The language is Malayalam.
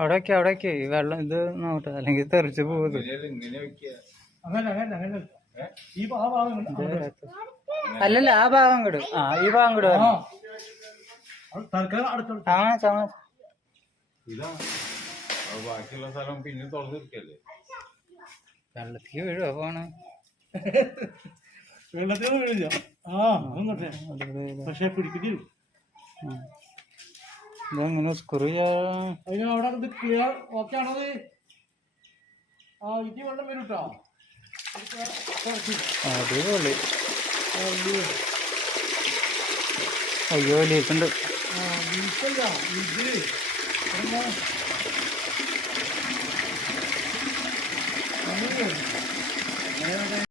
അവിടേക്ക് വെള്ളം ഇത് നോട്ടെ, അല്ലെങ്കിൽ തെറിച്ച് പോകുന്നത്. അല്ലല്ല, ആ ഭാഗം കിടും. ഈ ഭാഗം കിടും. ബാക്കിയുള്ള സ്ഥലം പിന്നെ തുറന്നിരിക്കല്ലേ. വെള്ളത്തിക്ക് വീഴുവോ പോണ്? വെള്ളത്തിൽ വീഴില്ല. പക്ഷെ പിടിക്കില്ല. ഇതെങ്ങനെ സ്ക്രൂ അവിടെ ക്ലിയർ ഓക്കെ ആണത്. ഇതി വെള്ളം വരും കേട്ടോ. അടിപൊളി. അയ്യോ ലീക്കുണ്ട്. ഇത്